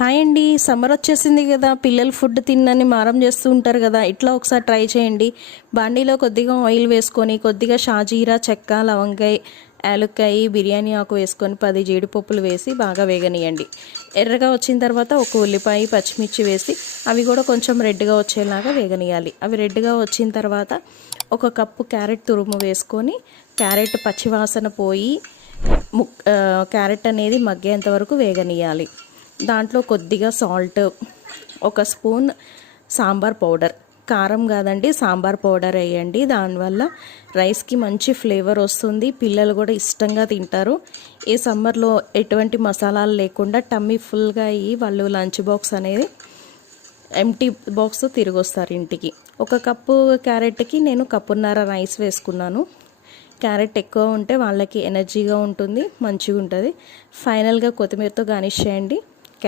Hi అండి, summer వచ్చేసింది కదా. పిల్లలు ఫుడ్ తిన్నని మారం చేస్తూ ఉంటారు కదా. ఇట్లా ఒకసారి ట్రై చేయండి. బాండీలో కొద్దిగా ఆయిల్ వేసుకొని, కొద్దిగా షాజీరా, చెక్క, లవంగాయ, యాలక్కాయ, బిర్యానీ ఆకు వేసుకొని 10 జీడిపప్పులు వేసి బాగా వేగనీయండి. ఎర్రగా వచ్చిన తర్వాత ఒక ఉల్లిపాయ, పచ్చిమిర్చి వేసి అవి కూడా కొంచెం రెడ్గా వచ్చేలాగా వేగనీయాలి. అవి రెడ్గా వచ్చిన తర్వాత 1 కప్పు క్యారెట్ తురుము వేసుకొని, క్యారెట్ పచ్చివాసన పోయి క్యారెట్ అనేది మగ్గేంత వరకు వేగనీయాలి. దాంట్లో కొద్దిగా సాల్ట్, 1 స్పూన్ సాంబార్ పౌడర్, కారం కాదండి సాంబార్ పౌడర్ వేయండి. దానివల్ల రైస్కి మంచి ఫ్లేవర్ వస్తుంది. పిల్లలు కూడా ఇష్టంగా తింటారు. ఈ సమ్మర్లో ఎటువంటి మసాలాలు లేకుండా టమ్మీ ఫుల్గా అయ్యి వాళ్ళు లంచ్ బాక్స్ అనేది ఎంటీ బాక్స్ తిరిగి వస్తారు ఇంటికి. 1 కప్పు క్యారెట్కి నేను 1.5 కప్పు రైస్ వేసుకున్నాను. క్యారెట్ ఎక్కువ ఉంటే వాళ్ళకి ఎనర్జీగా ఉంటుంది, మంచిగా ఉంటుంది. ఫైనల్గా కొత్తిమీరతో గార్నిష్ చేయండి.